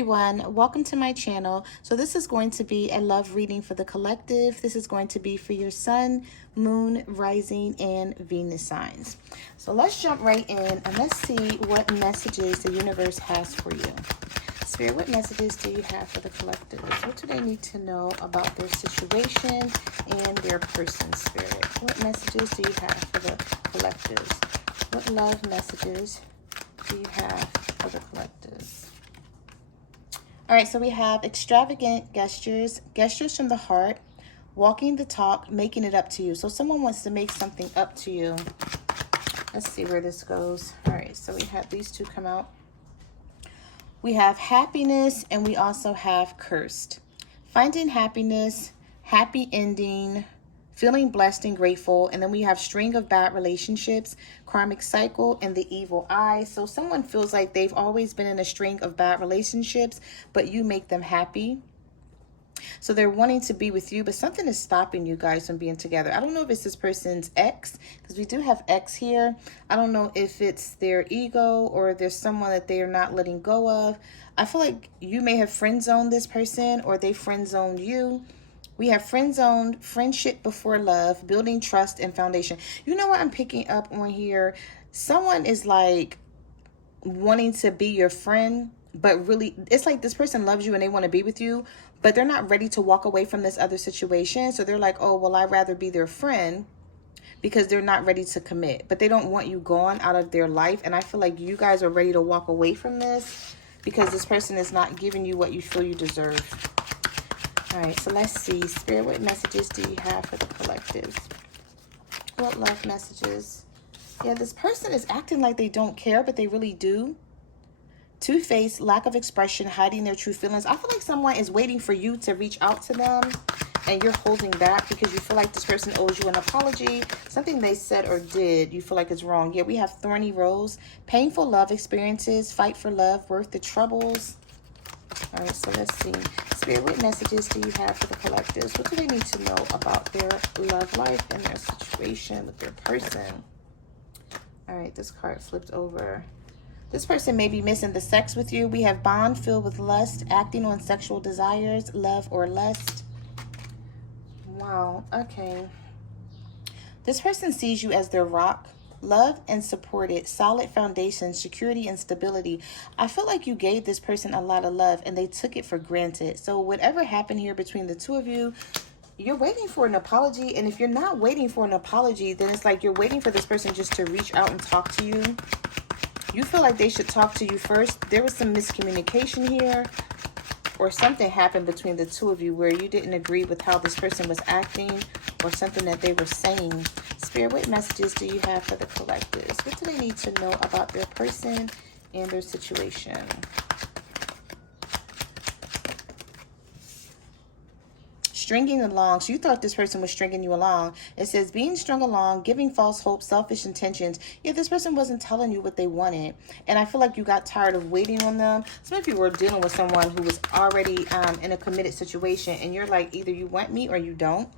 everyone, welcome to my channel. So this is going to be a love reading for the collective. This is going to be for your sun, moon, rising, and Venus signs. So let's jump right in and let's see what messages the universe has for you. Spirit, what messages do you have for the collective? What do they need to know about their situation and their person, Spirit? What messages do you have for the collectives? What love messages do you have for the collectives? All right, so we have extravagant gestures, gestures from the heart, walking the talk, making it up to you. So someone wants to make something up to you. Let's see where this goes. All right, so we have these two come out. We have happiness and we also have cursed. Finding happiness, happy ending, feeling blessed and grateful. And then we have string of bad relationships, karmic cycle, and the evil eye. So someone feels like they've always been in a string of bad relationships, but you make them happy. So they're wanting to be with you, but something is stopping you guys from being together. I don't know if it's this person's ex, because we do have ex here. I don't know if it's their ego or there's someone that they are not letting go of. I feel like you may have friend zoned this person or they friend zoned you. We have friend zoned, friendship before love, building trust and foundation. You know what I'm picking up on here? Someone is like wanting to be your friend, but really it's like this person loves you and they want to be with you, but they're not ready to walk away from this other situation. So they're like, oh, well, I'd rather be their friend, because they're not ready to commit, but they don't want you gone out of their life. And I feel like you guys are ready to walk away from this because this person is not giving you what you feel you deserve. All right, so let's see. Spirit, what messages do you have for the collective? What love messages? Yeah, this person is acting like they don't care, but they really do. Two-faced, lack of expression, hiding their true feelings. I feel like someone is waiting for you to reach out to them and you're holding back because you feel like this person owes you an apology. Something they said or did, you feel like it's wrong. Yeah, we have thorny rose, painful love experiences, fight for love, worth the troubles. All right, so let's see. Spirit, what messages do you have for the collectives? What do they need to know about their love life and their situation with their person? All right, this card flipped over. This person may be missing the sex with you. We have bond filled with lust, acting on sexual desires, love or lust. Wow, okay. This person sees you as their rock, love and supported, solid foundation, security and stability. I feel like you gave this person a lot of love and they took it for granted. So whatever happened here between the two of you, you're waiting for an apology. And if you're not waiting for an apology, then it's like you're waiting for this person just to reach out and talk to you. You feel like they should talk to you first. There was some miscommunication here, or something happened between the two of you where you didn't agree with how this person was acting or something that they were saying. Spirit, what messages do you have for the collectives? What do they need to know about their person and their situation? Stringing along. So you thought this person was stringing you along. It says being strung along, giving false hope, selfish intentions. Yeah, this person wasn't telling you what they wanted. And I feel like you got tired of waiting on them. Some of you were dealing with someone who was already in a committed situation. And you're like, either you want me or you don't.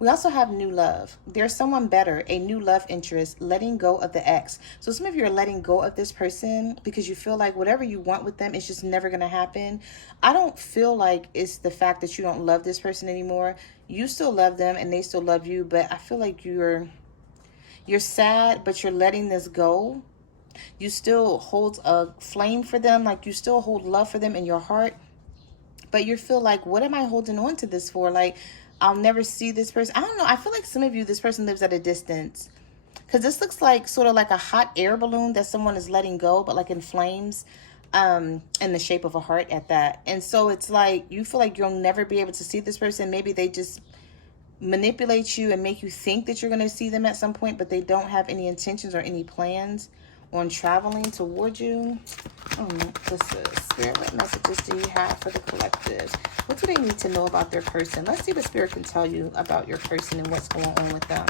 We also have new love. There's someone better, a new love interest, letting go of the ex. So some of you are letting go of this person because you feel like whatever you want with them, it's just never going to happen. I don't feel like it's the fact that you don't love this person anymore. You still love them and they still love you, but I feel like you're sad, but you're letting this go. You still hold a flame for them, like you still hold love for them in your heart, but you feel like, what am I holding on to this for? Like, I'll never see this person. I don't know. I feel like some of you, this person lives at a distance. Because this looks like sort of like a hot air balloon that someone is letting go, but like in flames, in the shape of a heart at that. And so it's like, you feel like you'll never be able to see this person. Maybe they just manipulate you and make you think that you're going to see them at some point, but they don't have any intentions or any plans on traveling toward you. This is Spirit, what messages do you have for the collective? What do they need to know about their person? Let's see what Spirit can tell you about your person and what's going on with them.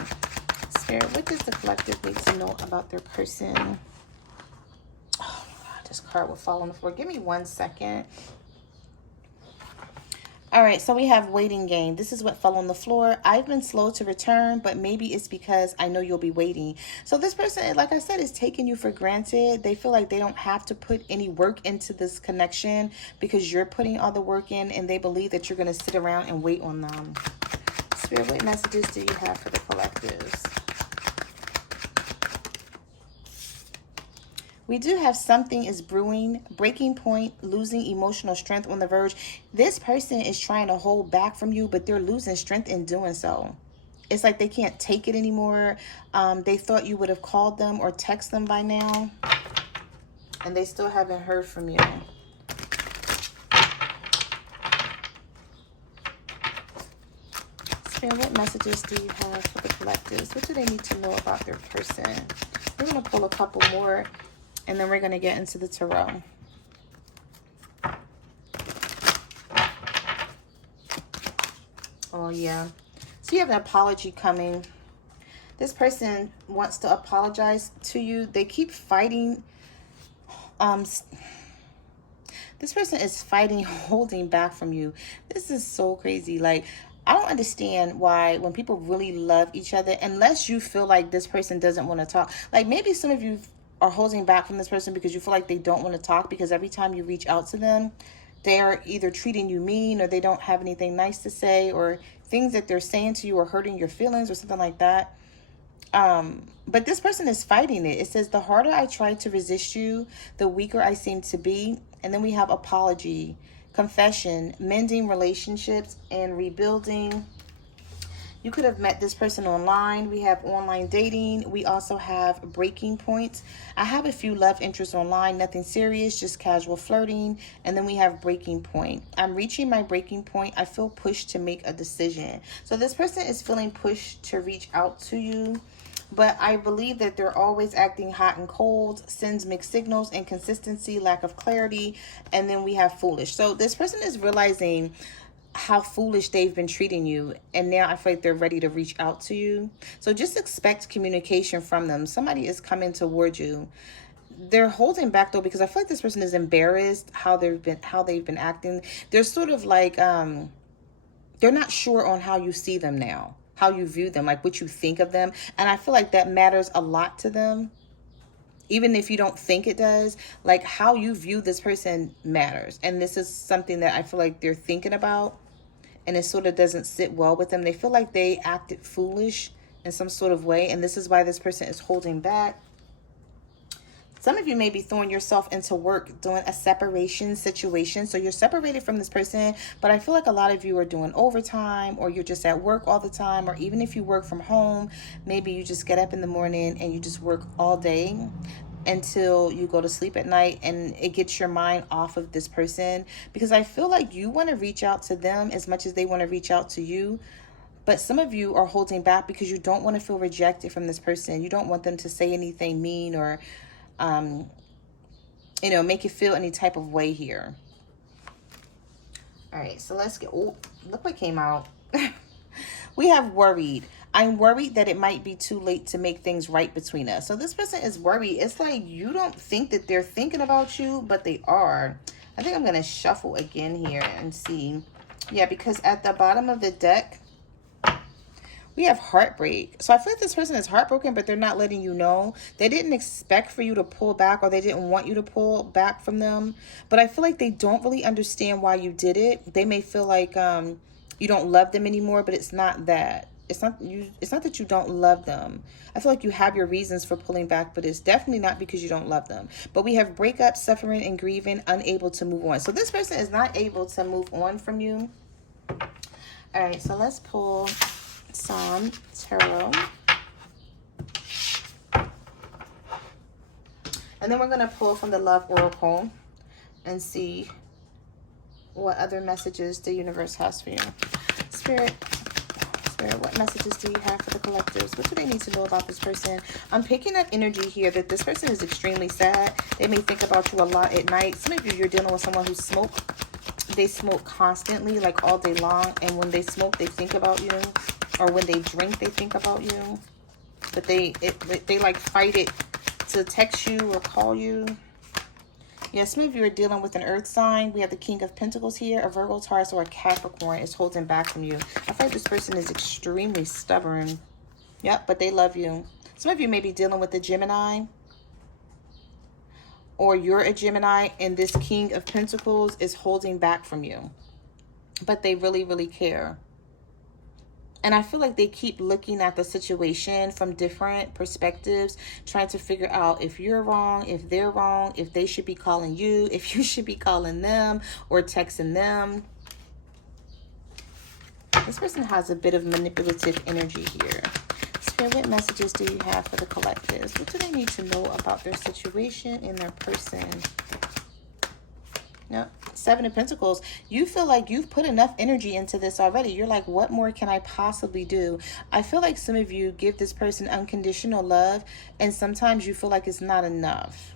Spirit, what does the collective need to know about their person? Oh my God, this card will fall on the floor. Give me 1 second. All right, so we have waiting game. This is what fell on the floor. I've been slow to return, but maybe it's because I know you'll be waiting. So this person, like I said, is taking you for granted. They feel like they don't have to put any work into this connection because you're putting all the work in, and they believe that you're going to sit around and wait on them. Spirit, what messages do you have for the collectives? We do have something is brewing, breaking point, losing emotional strength on the verge. This person is trying to hold back from you, but they're losing strength in doing so. It's like they can't take it anymore. They thought you would have called them or text them by now, and they still haven't heard from you. Spirit, what messages do you have for the collectives? What do they need to know about their person? We're going to pull a couple more, and then we're going to get into the tarot. Oh, yeah. So you have an apology coming. This person wants to apologize to you. They keep fighting. This person is fighting, holding back from you. This is so crazy. Like, I don't understand why when people really love each other, unless you feel like this person doesn't want to talk. Like, maybe some of you are holding back from this person because you feel like they don't want to talk, because every time you reach out to them, they're either treating you mean, or they don't have anything nice to say, or things that they're saying to you are hurting your feelings or something like that. But this person is fighting it. It says, the harder I try to resist you, the weaker I seem to be. And then we have apology, confession, mending relationships, and rebuilding. You could have met this person online. We have online dating. We also have breaking points. I have a few love interests online, nothing serious, just casual flirting. And then we have breaking point. I'm reaching my breaking point. I feel pushed to make a decision. So this person is feeling pushed to reach out to you, but I believe that they're always acting hot and cold, sends mixed signals, inconsistency, lack of clarity. And then we have foolish. So this person is realizing how foolish they've been treating you, and now I feel like they're ready to reach out to you. So just expect communication from them. Somebody is coming towards you. They're holding back though, because I feel like this person is embarrassed how they've been acting. They're sort of like they're not sure on how you see them now, how you view them, like what you think of them. And I feel like that matters a lot to them. Even if you don't think it does, like how you view this person matters. And this is something that I feel like they're thinking about, and it sort of doesn't sit well with them. They feel like they acted foolish in some sort of way, and this is why this person is holding back. Some of you may be throwing yourself into work, doing a separation situation. So you're separated from this person, but I feel like a lot of you are doing overtime, or you're just at work all the time, or even if you work from home, maybe you just get up in the morning and you just work all day until you go to sleep at night, and it gets your mind off of this person, because I feel like you want to reach out to them as much as they want to reach out to you. But some of you are holding back because you don't want to feel rejected from this person. You don't want them to say anything mean or make you feel any type of way here. All right, so let's get, oh, look what came out. We have worried. I'm worried that it might be too late to make things right between us. So this person is worried. It's like you don't think that they're thinking about you, but they are. I think I'm going to shuffle again here and see. Yeah, because at the bottom of the deck, we have heartbreak. So I feel like this person is heartbroken, but they're not letting you know. They didn't expect for you to pull back, or they didn't want you to pull back from them. But I feel like they don't really understand why you did it. They may feel like you don't love them anymore, but it's not that. It's not that you don't love them. I feel like you have your reasons for pulling back, but it's definitely not because you don't love them. But we have breakup, suffering, and grieving, unable to move on. So this person is not able to move on from you. All right, so let's pull some tarot. And then we're going to pull from the Love Oracle and see what other messages the universe has for you. Spirit, what messages do you have for the collectives? What do they need to know about this person? I'm picking up energy here that this person is extremely sad. They may think about you a lot at night. Some of you, you're dealing with someone who smokes. They smoke constantly, like all day long. And when they smoke, they think about you. Or when they drink, they think about you. But they like fight it to text you or call you. Yeah, some of you are dealing with an earth sign. We have the King of Pentacles here. A Virgo, Taurus, or a Capricorn is holding back from you. I feel like this person is extremely stubborn. Yep, but they love you. Some of you may be dealing with a Gemini, or you're a Gemini, and this King of Pentacles is holding back from you. But they really, really care. And I feel like they keep looking at the situation from different perspectives, trying to figure out if you're wrong, if they're wrong, if they should be calling you, if you should be calling them or texting them. This person has a bit of manipulative energy here. Spirit, what messages do you have for the collectives? What do they need to know about their situation and their person? Yep. Seven of Pentacles. You feel like you've put enough energy into this already. You're like, what more can I possibly do? I feel like some of you give this person unconditional love, and sometimes you feel like it's not enough.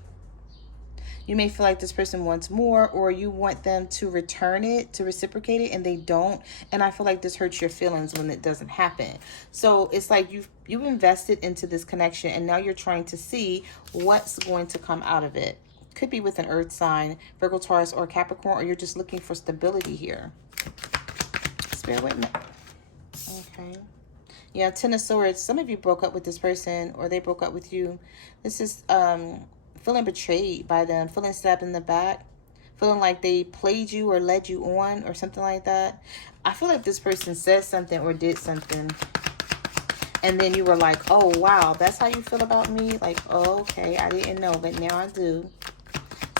You may feel like this person wants more, or you want them to return it, to reciprocate it, and they don't. And I feel like this hurts your feelings when it doesn't happen. So it's like you've invested into this connection, and now you're trying to see what's going to come out of it. Could be with an earth sign, Virgo, Taurus, or Capricorn, or you're just looking for stability here. Spirit, wait a minute. Okay. Yeah, Ten of Swords. Some of you broke up with this person, or they broke up with you. This is feeling betrayed by them, feeling stabbed in the back, feeling like they played you or led you on or something like that. I feel like this person said something or did something, and then you were like, oh, wow, that's how you feel about me? Like, oh, okay, I didn't know, but now I do.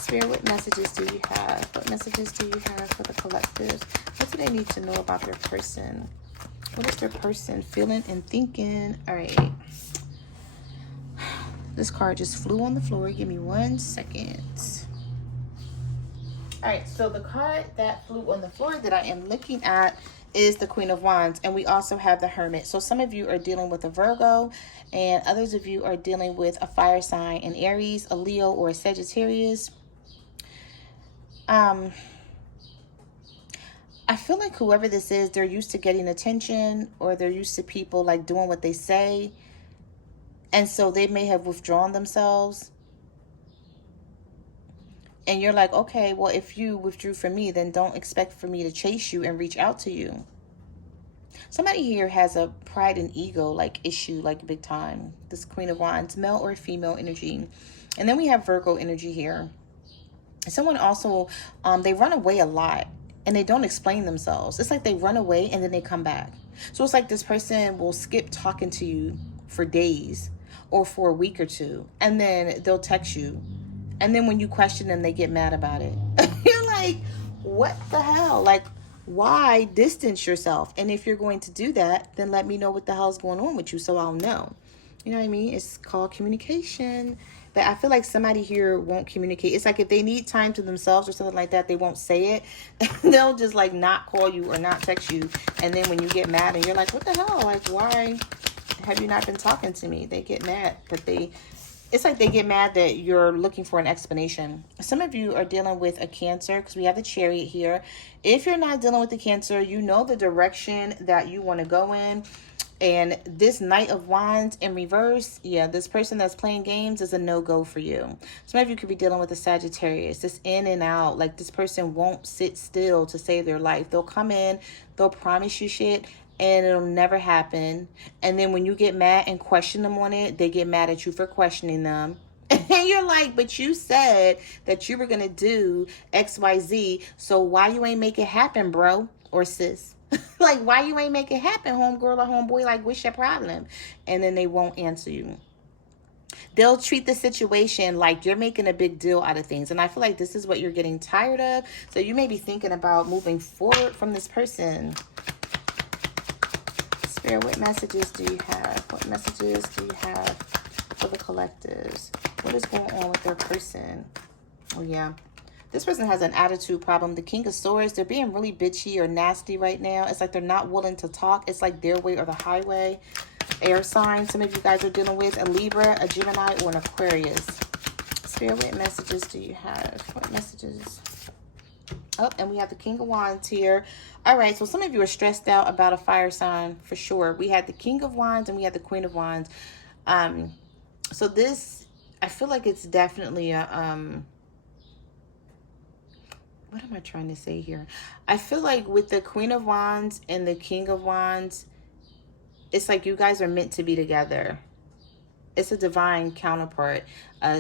Spirit, what messages do you have? What messages do you have for the collectives? What do they need to know about their person? What is their person feeling and thinking? All right. This card just flew on the floor. Give me 1 second. All right, so the card that flew on the floor that I am looking at is the Queen of Wands, and we also have the Hermit. So some of you are dealing with a Virgo, and others of you are dealing with a fire sign, an Aries, a Leo, or a Sagittarius. I feel like whoever this is, they're used to getting attention, or they're used to people like doing what they say. And so they may have withdrawn themselves. And you're like, okay, well, if you withdrew from me, then don't expect for me to chase you and reach out to you. Somebody here has a pride and ego like issue, like big time. This Queen of Wands, male or female energy. And then we have Virgo energy here. Someone also, they run away a lot and they don't explain themselves. It's like they run away and then they come back. So it's like this person will skip talking to you for days or for a week or two, and then they'll text you. And then when you question them, they get mad about it. You're like, what the hell? Like, why distance yourself? And if you're going to do that, then let me know what the hell's going on with you so I'll know. You know what I mean? It's called communication. But I feel like somebody here won't communicate. It's like if they need time to themselves or something like that, they won't say it. They'll just like not call you or not text you. And then when you get mad and you're like, what the hell? Like, why have you not been talking to me? They get mad, but it's like they get mad that you're looking for an explanation. Some of you are dealing with a Cancer because we have the Chariot here. If you're not dealing with the Cancer, you know the direction that you want to go in. And this Knight of Wands in reverse, yeah, this person that's playing games is a no-go for you. Some of you could be dealing with a Sagittarius. This in and out, like this person won't sit still to save their life. They'll come in, they'll promise you shit, and it'll never happen. And then when you get mad and question them on it, they get mad at you for questioning them. And you're like, but you said that you were going to do X, Y, Z. So why you ain't make it happen, bro or sis? Like, why you ain't make it happen, homegirl or homeboy? Like, what's your problem? And then they won't answer you. They'll treat the situation like you're making a big deal out of things. And I feel like this is what you're getting tired of. So you may be thinking about moving forward from this person. Spirit, what messages do you have? What messages do you have for the collectives? What is going on with their person? Oh, yeah. This person has an attitude problem. The King of Swords, they're being really bitchy or nasty right now. It's like they're not willing to talk. It's like their way or the highway. Air sign, some of you guys are dealing with a Libra, a Gemini, or an Aquarius. Spirit, what messages do you have? What messages? Oh, and we have the King of Wands here. All right, so some of you are stressed out about a fire sign for sure. We had the King of Wands and we had the Queen of Wands. So this, I feel like it's definitely a what am I trying to say here? I feel like with the Queen of Wands and the King of Wands, it's like you guys are meant to be together. It's a divine counterpart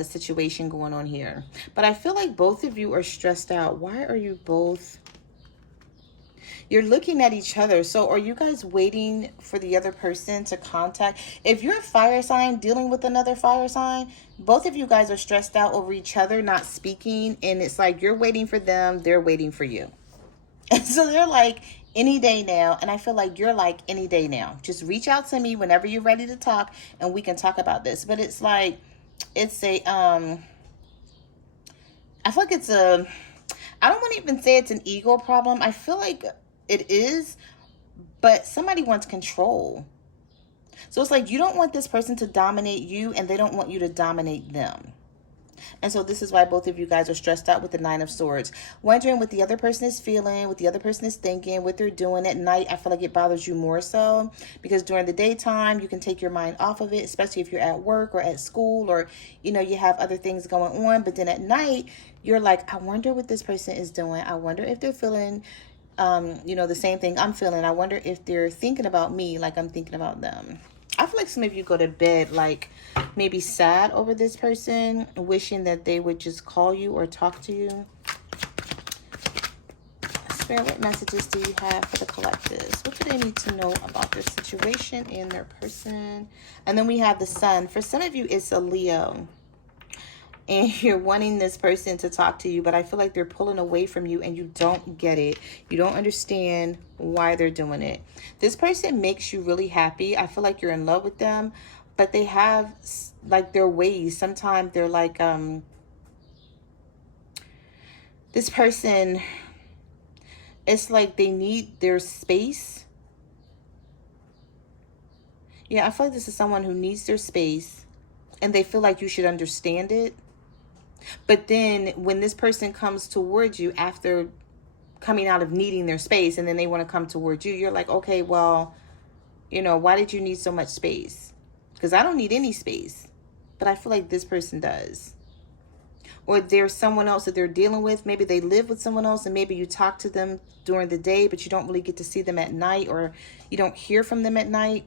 situation going on here. But I feel like both of you are stressed out. Why are you both... You're looking at each other. So are you guys waiting for the other person to contact? If you're a fire sign dealing with another fire sign, both of you guys are stressed out over each other not speaking. And it's like you're waiting for them. They're waiting for you. And so they're like, any day now. And I feel like you're like, any day now. Just reach out to me whenever you're ready to talk and we can talk about this. But it's like, it's a, I feel like it's a, I don't want to even say it's an ego problem. I feel like it is, but somebody wants control. So it's like you don't want this person to dominate you and they don't want you to dominate them. And so this is why both of you guys are stressed out with the Nine of Swords. Wondering what the other person is feeling, what the other person is thinking, what they're doing at night. I feel like it bothers you more so because during the daytime, you can take your mind off of it, especially if you're at work or at school or, you know, you have other things going on. But then at night, you're like, I wonder what this person is doing. I wonder if they're feeling, you know, the same thing I'm feeling. I wonder if they're thinking about me like I'm thinking about them. I feel like some of you go to bed like maybe sad over this person, wishing that they would just call you or talk to you. Spirit, what messages do you have for the collectives? What do they need to know about their situation and their person? And then we have the Sun. For some of you, it's a Leo. And you're wanting this person to talk to you, but I feel like they're pulling away from you and you don't get it. You don't understand why they're doing it. This person makes you really happy. I feel like you're in love with them, but they have like their ways. Sometimes they're like, this person, it's like they need their space. Yeah, I feel like this is someone who needs their space and they feel like you should understand it. But then when this person comes towards you after coming out of needing their space and then they want to come towards you, you're like, okay, well, you know, why did you need so much space? Because I don't need any space, but I feel like this person does. Or there's someone else that they're dealing with. Maybe they live with someone else and maybe you talk to them during the day, but you don't really get to see them at night or you don't hear from them at night.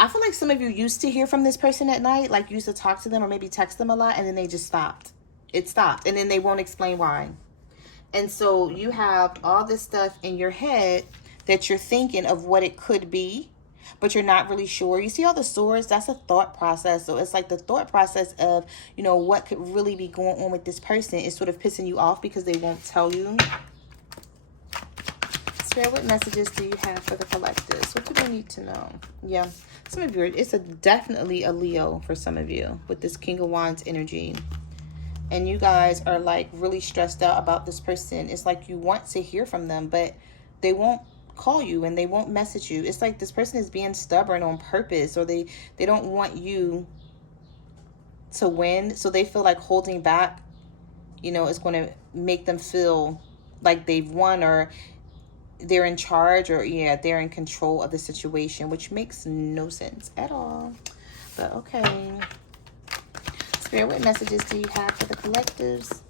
I feel like some of you used to hear from this person at night, like you used to talk to them or maybe text them a lot, and then they just stopped. It stopped, and then they won't explain why. And so you have all this stuff in your head that you're thinking of what it could be, but you're not really sure. You see all the swords? That's a thought process. So it's like the thought process of, you know, what could really be going on with this person is sort of pissing you off because they won't tell you. Spirit, what messages do you have for the collectives? What do they need to know? Yeah. Some of you, it's definitely a Leo for some of you with this King of Wands energy. And you guys are like really stressed out about this person. It's like you want to hear from them, but they won't call you and they won't message you. It's like this person is being stubborn on purpose, or they don't want you to win. So they feel like holding back, you know, is going to make them feel like they've won or they're in charge, or yeah, they're in control of the situation, which makes no sense at all. But okay. Spirit, what messages do you have for the collectives?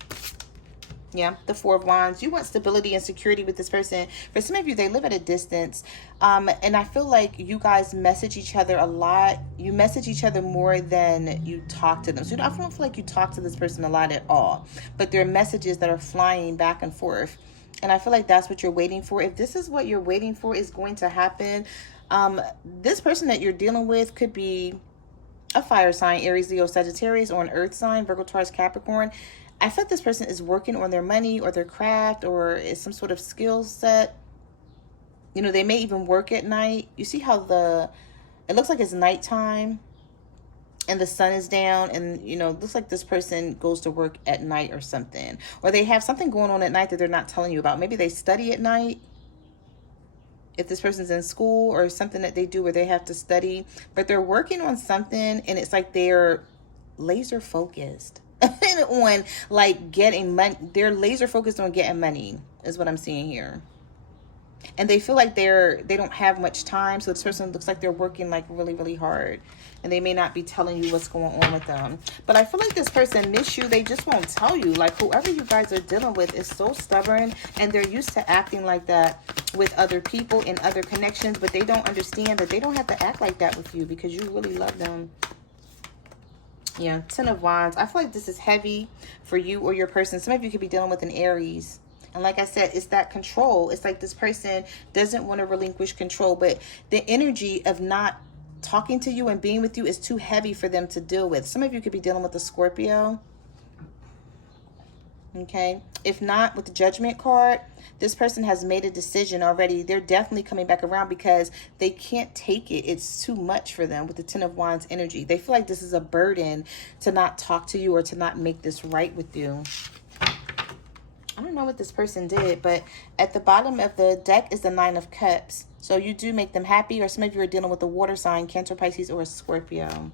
Yeah, the Four of Wands. You want stability and security with this person. For some of you, they live at a distance. And I feel like you guys message each other a lot. You message each other more than you talk to them. So I don't feel like you talk to this person a lot at all. But there are messages that are flying back and forth. And I feel like that's what you're waiting for. If this is what you're waiting for is going to happen, this person that you're dealing with could be a fire sign, Aries, Leo, Sagittarius, or an earth sign, Virgo, Taurus, Capricorn. I feel like this person is working on their money or their craft or is some sort of skill set. You know, they may even work at night. You see how it looks like it's nighttime and the sun is down, and you know, it looks like this person goes to work at night or something, or they have something going on at night that they're not telling you about. Maybe they study at night, if this person's in school, or something that they do where they have to study, but they're working on something and it's like they're laser focused on like getting money. They're laser focused on getting money is what I'm seeing here. And they feel like they don't have much time. So this person looks like they're working like really, really hard. And they may not be telling you what's going on with them. But I feel like this person miss you. They just won't tell you. Like whoever you guys are dealing with is so stubborn. And they're used to acting like that with other people and other connections. But they don't understand that they don't have to act like that with you because you really love them. Yeah, Ten of Wands. I feel like this is heavy for you or your person. Some of you could be dealing with an Aries. And like I said, it's that control. It's like this person doesn't want to relinquish control. But the energy of not talking to you and being with you is too heavy for them to deal with. Some of you could be dealing with a Scorpio. Okay. If not, with the Judgment card, this person has made a decision already. They're definitely coming back around because they can't take it. It's too much for them with the Ten of Wands energy. They feel like this is a burden to not talk to you or to not make this right with you. I don't know what this person did, but at the bottom of the deck is the Nine of Cups. So you do make them happy, or some of you are dealing with a water sign, Cancer, Pisces, or a Scorpio.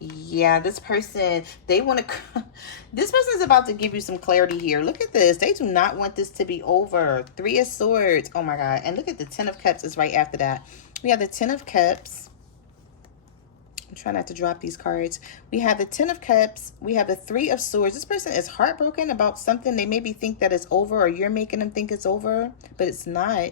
Yeah, this person, they want to, this person is about to give you some clarity here. Look at this. They do not want this to be over. Three of Swords. Oh my God. And look at the Ten of Cups is right after that. We have the Ten of Cups. I'm trying not to drop these cards. We have the Ten of Cups. We have the Three of Swords. This person is heartbroken about something. They maybe think that it's over, or you're making them think it's over, but it's not.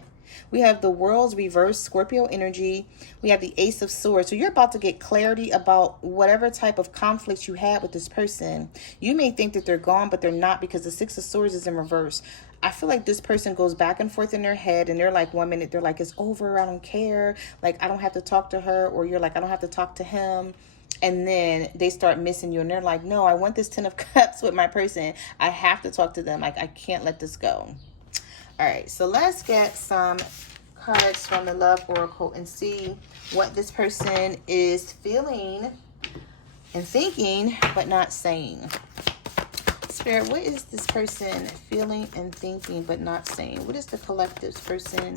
We have the World's reverse, Scorpio energy. We have the Ace of Swords. So you're about to get clarity about whatever type of conflicts you had with this person. You may think that they're gone, but they're not, because the Six of Swords is in reverse. I feel like this person goes back and forth in their head, and they're like, 1 minute they're like, it's over, I don't care, like I don't have to talk to her, or you're like, I don't have to talk to him. And then they start missing you, and they're like, no, I want this Ten of Cups with my person. I have to talk to them. Like, I can't let this go. All right, so let's get some cards from the Love Oracle and see what this person is feeling and thinking but not saying. Spirit, what is this person feeling and thinking but not saying? What is the collective's person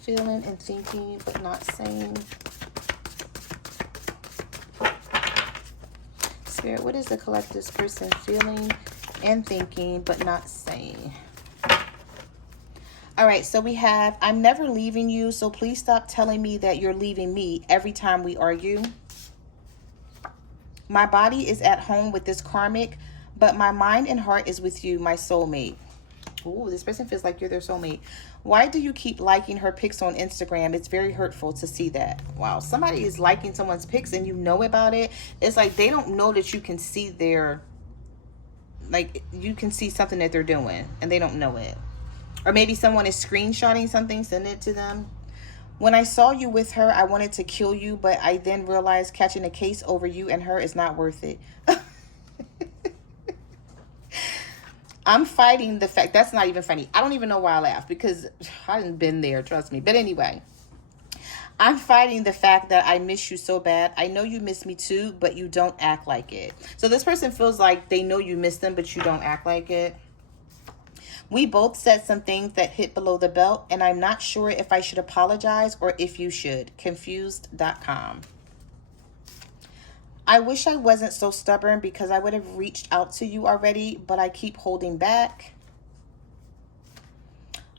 feeling and thinking but not saying? Spirit, what is the collective's person feeling and thinking but not saying? All right, so we have, I'm never leaving you, so please stop telling me that you're leaving me every time we argue. My body is at home with this karmic, but my mind and heart is with you, my soulmate. Ooh, this person feels like you're their soulmate. Why do you keep liking her pics on Instagram? It's very hurtful to see that. Wow, somebody is liking someone's pics and you know about it. It's like they don't know that you can see their, like you can see something that they're doing and they don't know it. Or maybe someone is screenshotting something, send it to them. When I saw you with her, I wanted to kill you, but I then realized catching a case over you and her is not worth it. I'm fighting the fact, that's not even funny. I don't even know why I laugh because I haven't been there, trust me. But anyway, I'm fighting the fact that I miss you so bad. I know you miss me too, but you don't act like it. So this person feels like they know you miss them, but you don't act like it. We both said some things that hit below the belt, and I'm not sure if I should apologize or if you should. Confused.com. I wish I wasn't so stubborn because I would have reached out to you already, but I keep holding back.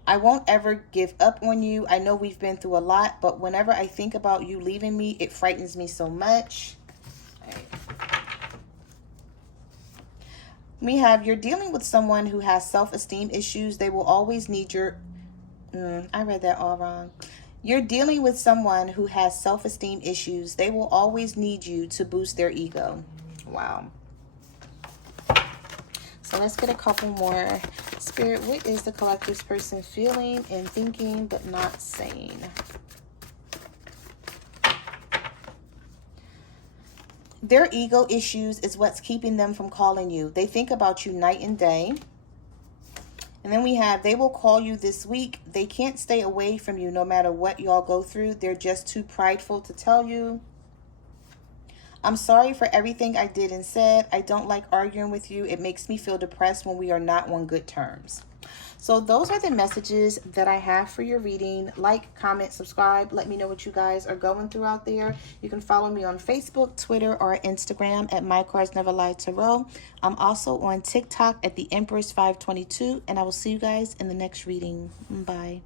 I won't ever give up on you. I know we've been through a lot, but whenever I think about you leaving me, it frightens me so much. All right. We have, you're dealing with someone who has self-esteem issues. They will always need your... I read that all wrong. You're dealing with someone who has self-esteem issues. They will always need you to boost their ego. Wow. So let's get a couple more. Spirit, what is the collective's person feeling and thinking but not saying? Their ego issues is what's keeping them from calling you. They think about you night and day. And then we have, they will call you this week. They can't stay away from you no matter what y'all go through. They're just too prideful to tell you. I'm sorry for everything I did and said. I don't like arguing with you. It makes me feel depressed when we are not on good terms. So those are the messages that I have for your reading. Like, comment, subscribe. Let me know what you guys are going through out there. You can follow me on Facebook, Twitter, or Instagram at My Cards Never Lie Tarot. I'm also on TikTok at the Empress 522, and I will see you guys in the next reading. Bye.